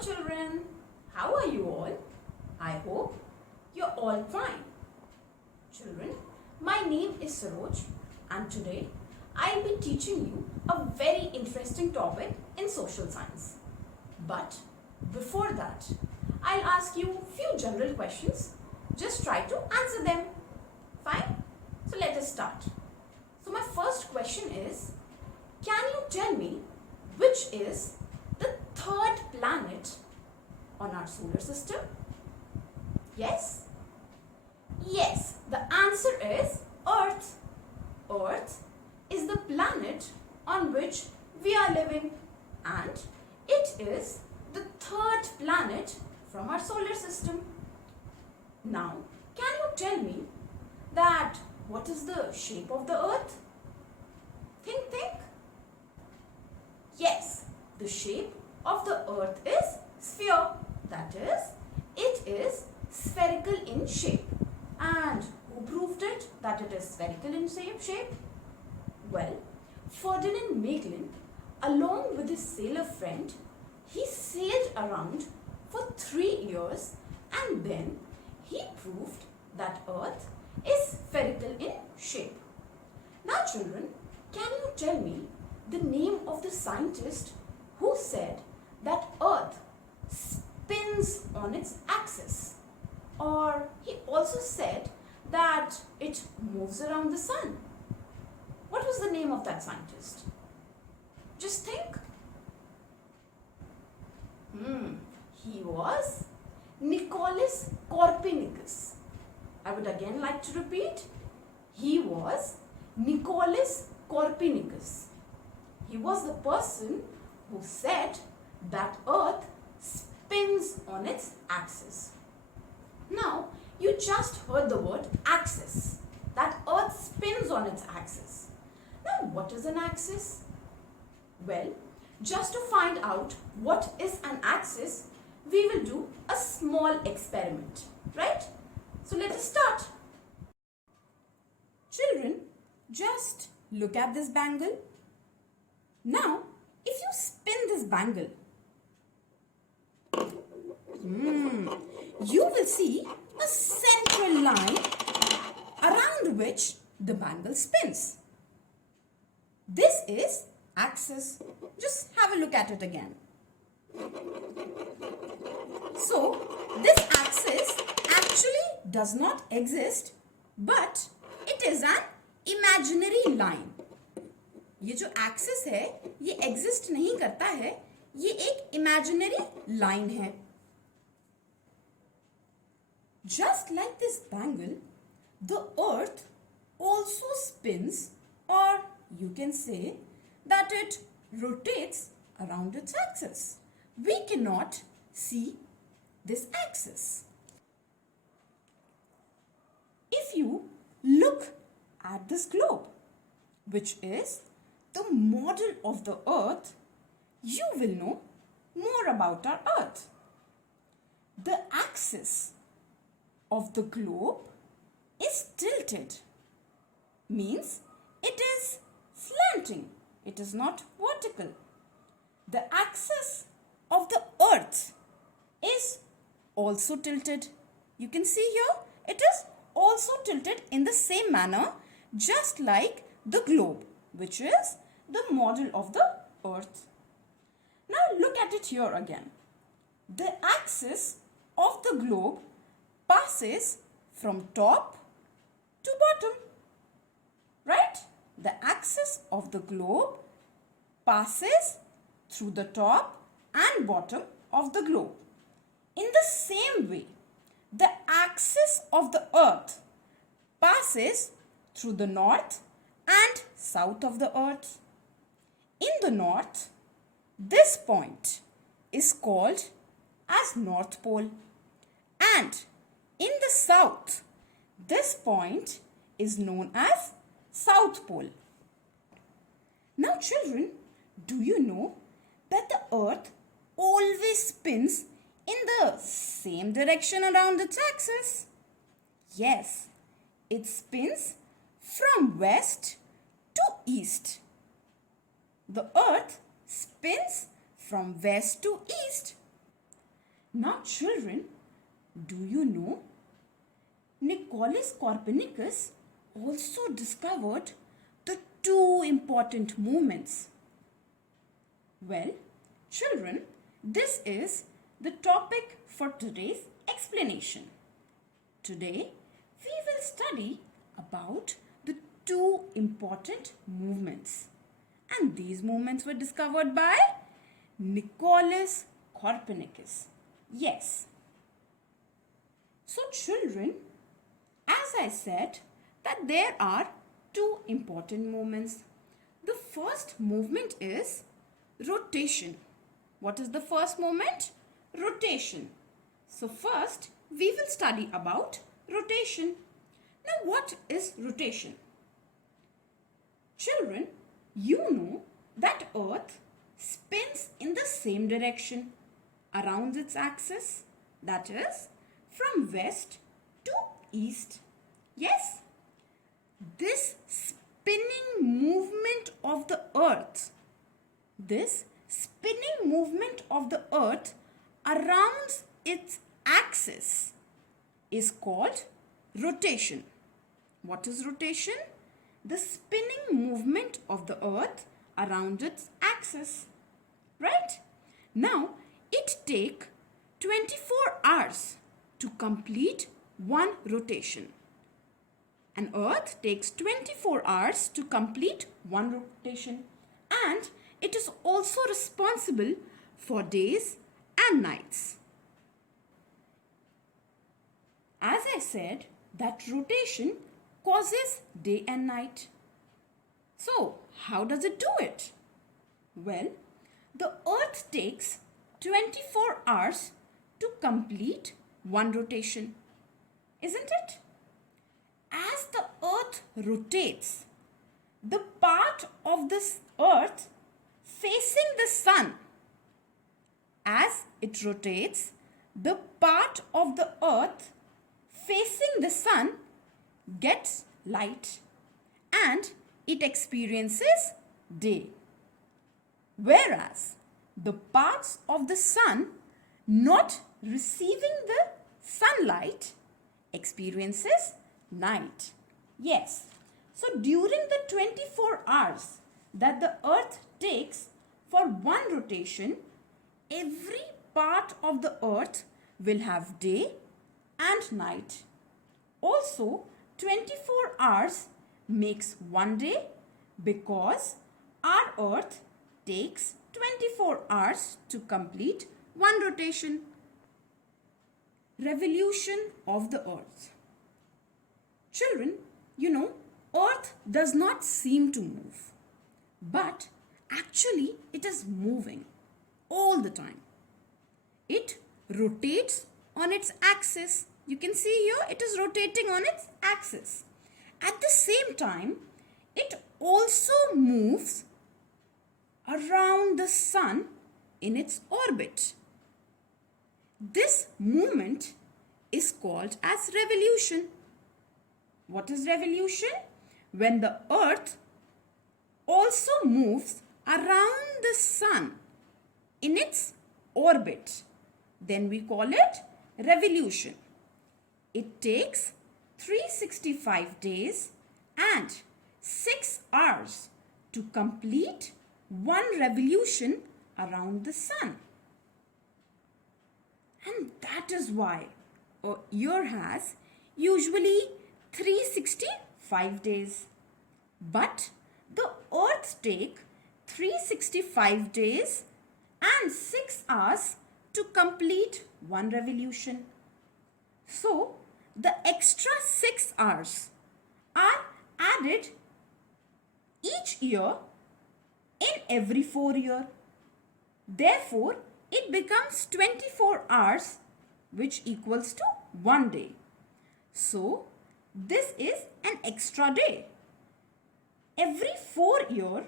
children, how are you all? I hope you're all fine. Children, my name is Saroj and today I'll be teaching you a very interesting topic in social science. But before that, I'll ask you a few general questions. Just try to answer them. Fine? So let us start. So my first question is, can you tell me which is the third planet on our solar system? Yes? Yes, the answer is Earth. Earth is the planet on which we are living and it is the third planet from our solar system. Now, can you tell me that what is the shape of the Earth? Think. Yes, the shape of the Earth is sphere. That is, it is spherical in shape. And who proved it that it is spherical in shape? Well, Ferdinand Magellan, along with his sailor friend, he sailed around for 3 years and then he proved that Earth is spherical in shape. Now children, can you tell me the name of the scientist who said that Earth spins on its axis? Or he also said that it moves around the sun. What was the name of that scientist? Just think. He was Nicolaus Copernicus. I would again like to repeat. He was Nicolaus Copernicus. He was the person who said that Earth spins on its axis. Now, you just heard the word axis, that Earth spins on its axis. Now, what is an axis? Well, just to find out what is an axis, we will do a small experiment, right? So, let us start. Children, just look at this bangle. Now, if you spin this bangle, you will see a central line around which the bangle spins. This is axis. Just have a look at it again. So, this axis actually does not exist, but it is an imaginary line. ये जो axis है, ये exist नहीं करता है, ये एक imaginary line है. Just like this bangle, the Earth also spins, or you can say that it rotates around its axis. We cannot see this axis. If you look at this globe, which is the model of the Earth, you will know more about our Earth. The axis of the globe is tilted, means it is slanting, it is not vertical. The axis of the Earth is also tilted. You can see here, it is also tilted in the same manner, just like the globe, which is the model of the Earth. Now look at it here again. The axis of the globe passes from top to bottom, right? The axis of the globe passes through the top and bottom of the globe. In the same way, the axis of the Earth passes through the north and south of the Earth. In the north, this point is called as North Pole, and in the south, this point is known as South Pole. Now children, do you know that the Earth always spins in the same direction around its axis? Yes, it spins from west to east. The Earth spins from west to east. Now children, do you know Nicholas Copernicus also discovered the two important movements? Well, children, this is the topic for today's explanation. Today, we will study about the two important movements. And these movements were discovered by Nicholas Copernicus. Yes. So children, as I said, that there are two important movements. The first movement is rotation. What is the first movement? Rotation. So first we will study about rotation. Now what is rotation? Children, you know that Earth spins in the same direction around its axis, that is from west to east. Yes? This spinning movement of the Earth around its axis is called rotation. What is rotation? The spinning movement of the Earth around its axis. Right? Now, it takes 24 hours to complete one rotation. An Earth takes 24 hours to complete one rotation, and it is also responsible for days and nights. As I said, that rotation causes day and night. So, how does it do it? Well, the Earth takes 24 hours to complete one rotation, isn't it? As the Earth rotates, the part of this Earth facing the sun, as it rotates, the part of the Earth facing the sun gets light and it experiences day. Whereas the parts of the sun not receiving the sunlight experiences night. Yes. So during the 24 hours that the Earth takes for one rotation, every part of the Earth will have day and night. Also, 24 hours makes one day because our Earth takes 24 hours to complete one rotation. Revolution of the Earth. Children, you know, Earth does not seem to move, but actually it is moving all the time. It rotates on its axis. You can see here it is rotating on its axis. At the same time, it also moves around the sun in its orbit. This movement is called as revolution. What is revolution? When the Earth also moves around the sun in its orbit, then we call it revolution. It takes 365 days and 6 hours to complete one revolution around the sun. And that is why a year has usually 365 days. But the Earth takes 365 days and 6 hours to complete one revolution. So, the extra 6 hours are added each year in every 4 years. Therefore, it becomes 24 hours, which equals to 1 day. So, this is an extra day. Every 4 years,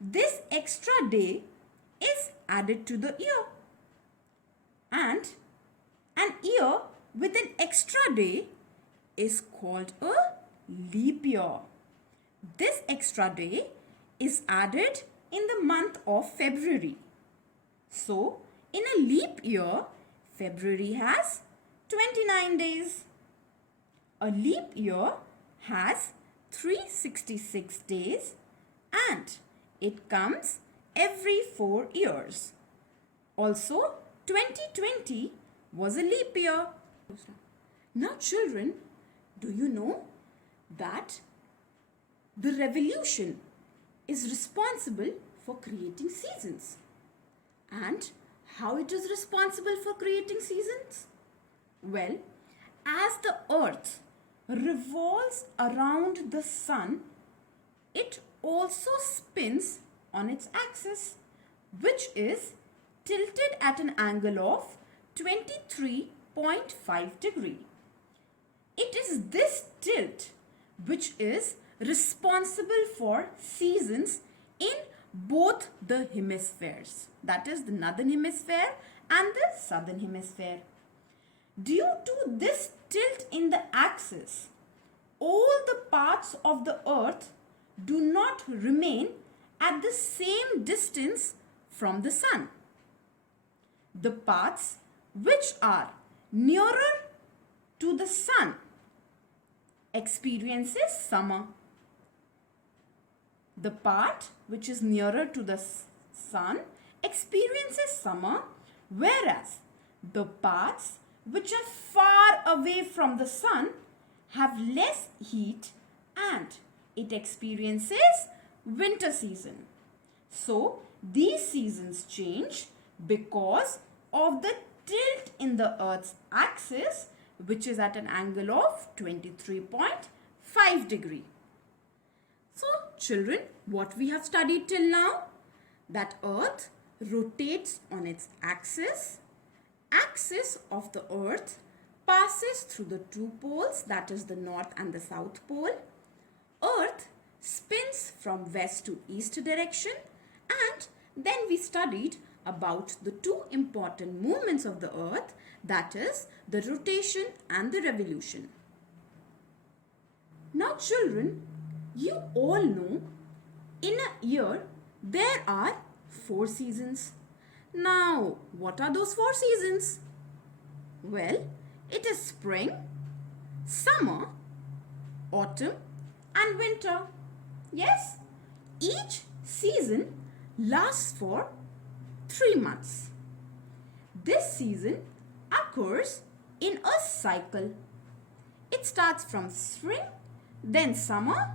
this extra day is added to the year. And an year with an extra day is called a leap year. This extra day is added in the month of February. So, in a leap year, February has 29 days. A leap year has 366 days and it comes every 4 years. Also, 2020 was a leap year. Now children, do you know that the revolution is responsible for creating seasons? And how it is responsible for creating seasons? Well, as the earth revolves around the sun, it also spins on its axis, which is tilted at an angle of 23.5 degree. It is this tilt which is responsible for seasons in both the hemispheres, that is the northern hemisphere and the southern hemisphere. Due to this tilt in the axis, all the parts of the earth do not remain at the same distance from the sun. The parts which are nearer to the sun experiences summer. The part which is nearer to the sun experiences summer, whereas the parts which are far away from the sun have less heat and it experiences winter season. So these seasons change because of the tilt in the earth's axis, which is at an angle of 23.5 degree. So children, what we have studied till now, that earth rotates on its axis. Axis of the earth passes through the two poles, that is the north and the south pole. Earth spins from west to east direction, and then we studied about the two important movements of the earth, that is the rotation and the revolution. Now children, you all know in a year there are 4 seasons. Now, what are those 4 seasons? Well, it is spring, summer, autumn and winter. Yes, each season lasts for 3 months. This season occurs in a cycle. It starts from spring, then summer,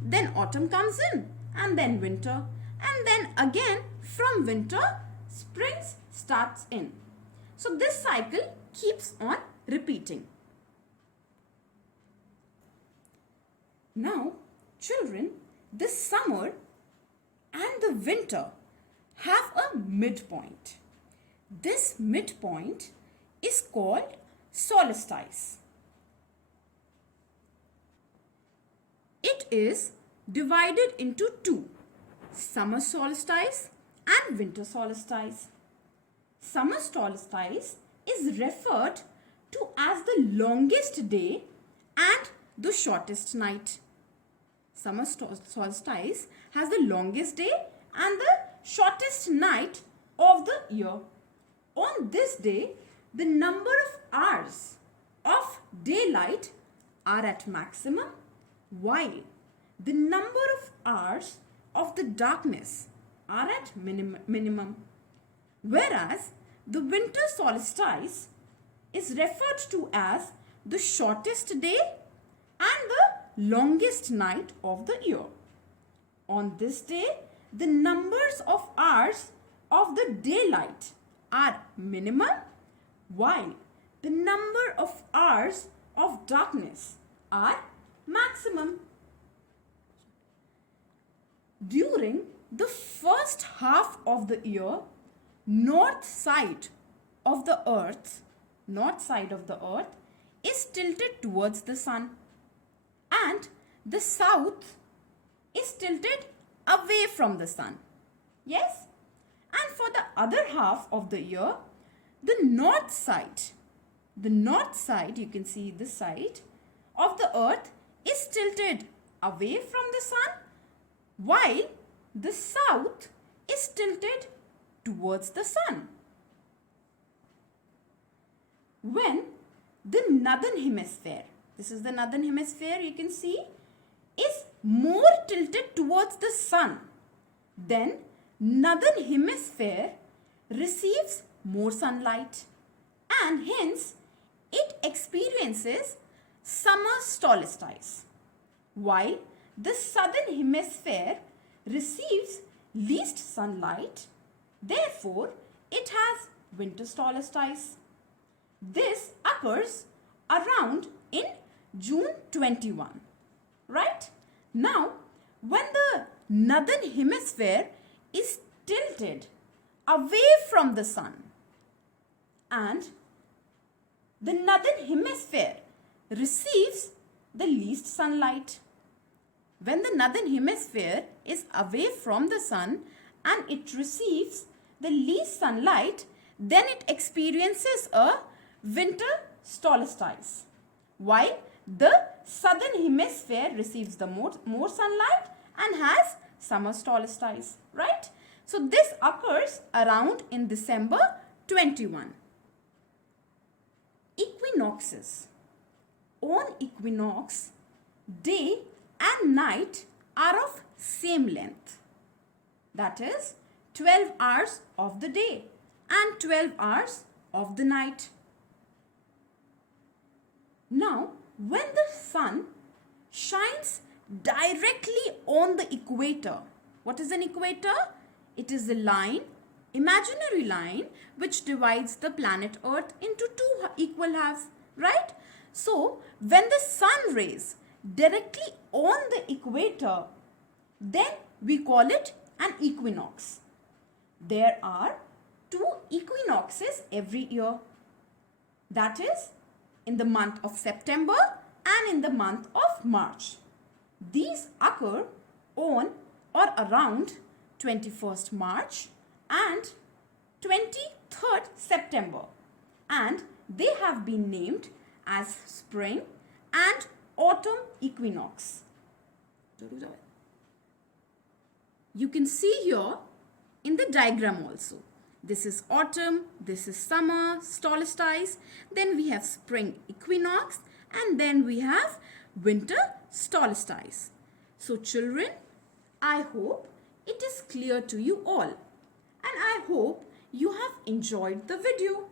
then autumn comes in, and then winter, and then again from winter, spring starts in. So this cycle keeps on repeating. Now, children, the summer and the winter have a midpoint. This midpoint is called solstice. It is divided into 2, summer solstice and winter solstice. Summer solstice is referred to as the longest day and the shortest night. Summer solstice has the longest day and the shortest night of the year. On this day, the number of hours of daylight are at maximum, while the number of hours of the darkness are at minimum. Whereas the winter solstice is referred to as the shortest day and the longest night of the year. On this day, the numbers of hours of the daylight are minimum, while the number of hours of darkness are maximum. During the first half of the year, north side of the earth is tilted towards the sun, and the south is tilted away from the sun. Yes? And for the other half of the year, the north side, you can see this side of the earth is tilted away from the sun, while the south is tilted towards the sun. when the northern hemisphere, this is the northern hemisphere, you can see, is more tilted towards the sun, then northern hemisphere receives more sunlight and hence it experiences summer solstice, while the southern hemisphere receives least sunlight, therefore it has winter solstice. This occurs around in June 21, right? Now, when the northern hemisphere is tilted away from the sun and the northern hemisphere receives the least sunlight. When the northern hemisphere is away from the sun and it receives the least sunlight, then it experiences a winter solstice, while the southern hemisphere receives the more sunlight and has summer solstice, right? So this occurs around in December 21. Equinoxes. On equinox, day and night are of same length. That is 12 hours of the day and 12 hours of the night. Now, when the sun shines directly on the equator, what is an equator? It is a line, imaginary line, which divides the planet Earth into two equal halves, right? So, when the sun rays directly on the equator, then we call it an equinox. There are 2 equinoxes every year. That is in the month of September and in the month of March. These occur on or around 21st March and 23rd September, and they have been named as spring and autumn equinox. You can see here in the diagram also. This is autumn, this is summer solstice, then we have spring equinox, and then we have winter solstice. So children, I hope it is clear to you all, and I hope you have enjoyed the video.